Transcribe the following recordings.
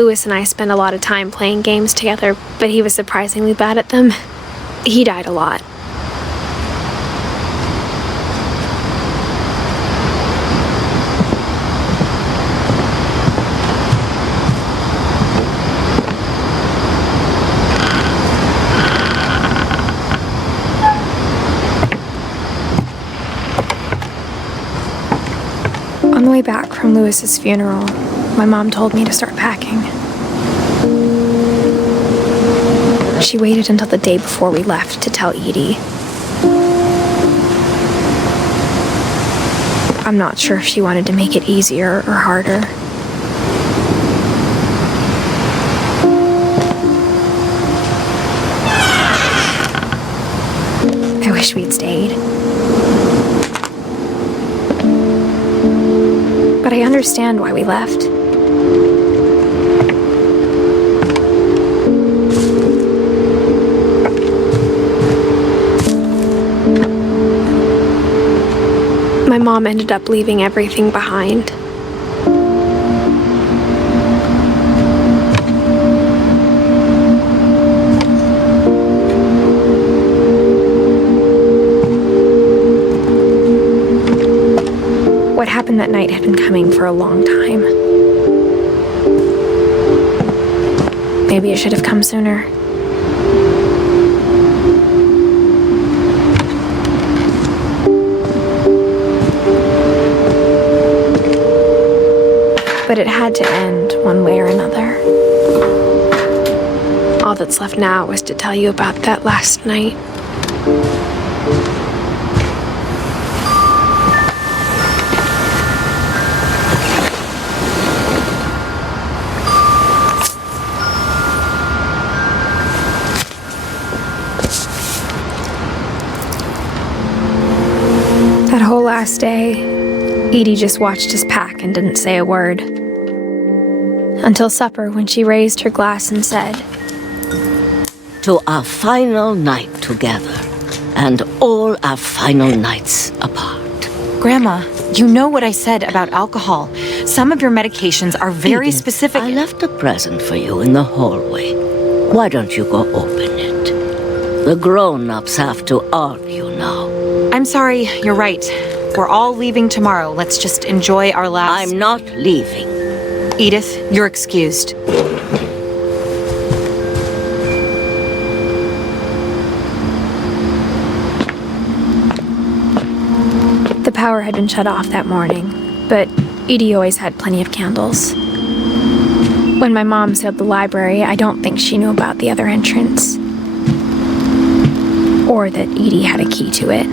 Louis and I spent a lot of time playing games together, but he was surprisingly bad at them. He died a lot. On the way back from Louis's funeral, my mom told me to start packing. She waited until the day before we left to tell Edie. I'm not sure if she wanted to make it easier or harder. I wish we'd stayed. But I understand why we left. My mom ended up leaving everything behind. What happened that night had been coming for a long time. Maybe it should have come sooner. But it had to end one way or another. All that's left now is to tell you about that last night. That whole last day, Edie just watched us pack and didn't say a word. Until supper, when she raised her glass and said, "To our final night together, and all our final nights apart." Grandma, you know what I said about alcohol. Some of your medications are very Edith, specific. I left a present for you in the hallway. Why don't you go open it? The grown-ups have to argue now. I'm sorry, you're right. We're all leaving tomorrow. Let's just enjoy our last... I'm not leaving. Edith, you're excused. The power had been shut off that morning, but Edie always had plenty of candles. When my mom sealed the library, I don't think she knew about the other entrance. Or that Edie had a key to it.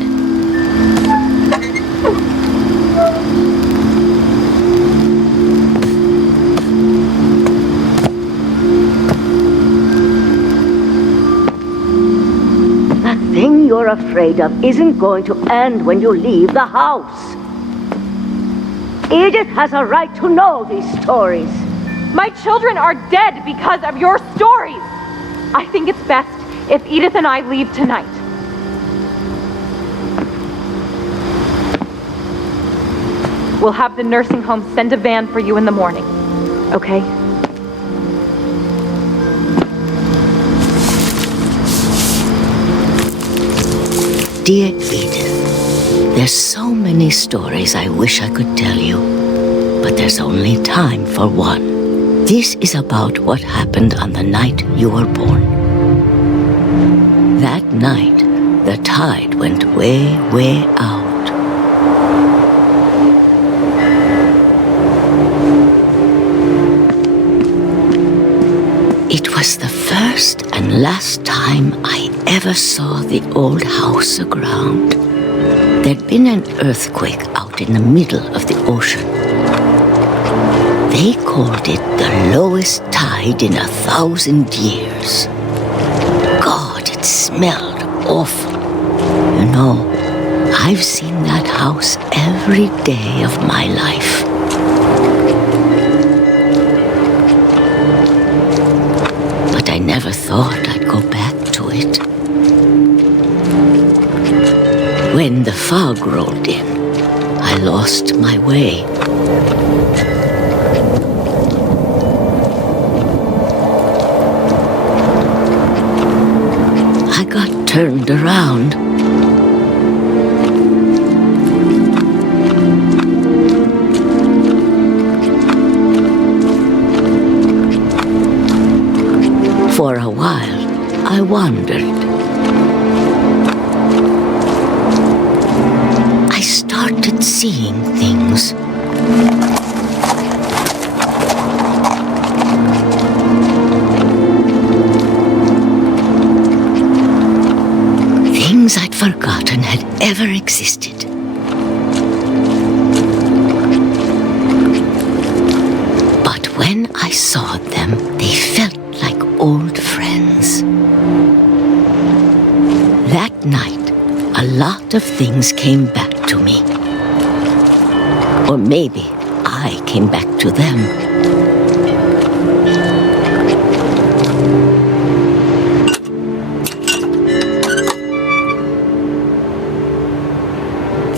The thing you're afraid of isn't going to end when you leave the house. Edith has a right to know these stories. My children are dead because of your stories. I think it's best if Edith and I leave tonight. We'll have the nursing home send a van for you in the morning, okay? Dear Edith, there's so many stories I wish I could tell you, but there's only time for one. This is about what happened on the night you were born. That night, the tide went way, way out. It was the first and last time I ever saw the old house aground. There'd been an earthquake out in the middle of the ocean. They called it the lowest tide in 1,000 years. God, it smelled awful. You know, I've seen that house every day of my life. But I never thought I'd go back to it. When the fog rolled in, I lost my way. turned around. For a while, I wondered. I started seeing things. Things I'd forgotten had ever existed. But when I saw them, they felt like old friends. That night, a lot of things came back to me. Or maybe I came back to them.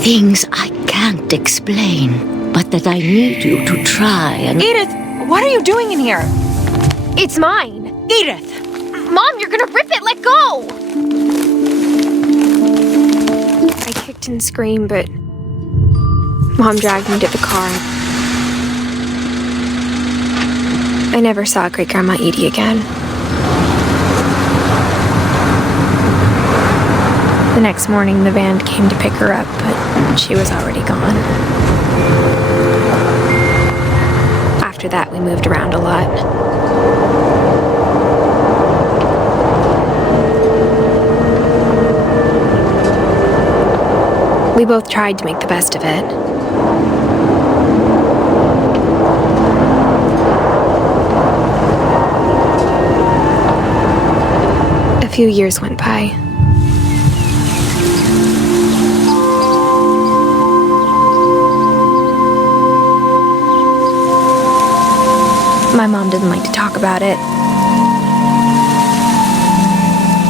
Things I can't explain, but that I need you to try and... Edith, what are you doing in here? It's mine! Edith! Mom, you're gonna rip it! Let go! I kicked and screamed, but Mom dragged me to the car. I never saw Great-Grandma Edie again. The next morning, the van came to pick her up, but she was already gone. After that, we moved around a lot. We both tried to make the best of it. A few years went by. My mom didn't like to talk about it,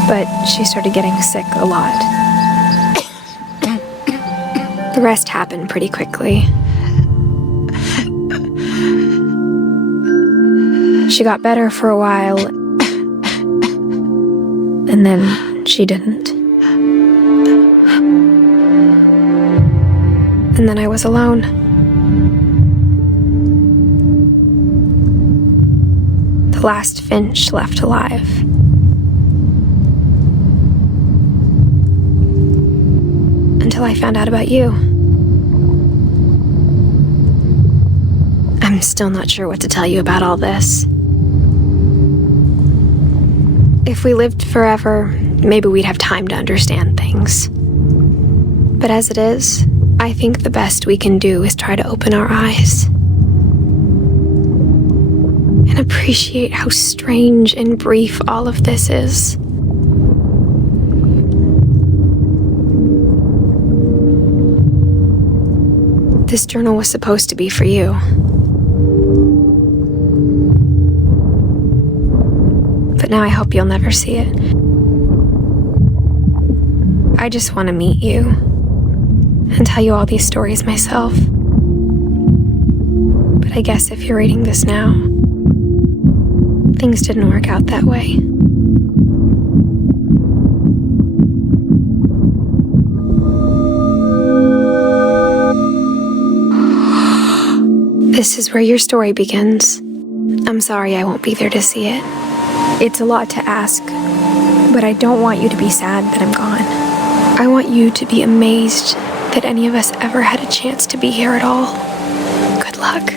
but she started getting sick a lot. The rest happened pretty quickly. She got better for a while, and then she didn't. And then I was alone. The last Finch left alive. Until I found out about you. I'm still not sure what to tell you about all this. If we lived forever, maybe we'd have time to understand things. But as it is, I think the best we can do is try to open our eyes. And appreciate how strange and brief all of this is. This journal was supposed to be for you. But now I hope you'll never see it. I just want to meet you and tell you all these stories myself. But I guess if you're reading this now, things didn't work out that way. This is where your story begins. I'm sorry I won't be there to see it. It's a lot to ask, but I don't want you to be sad that I'm gone. I want you to be amazed that any of us ever had a chance to be here at all. Good luck.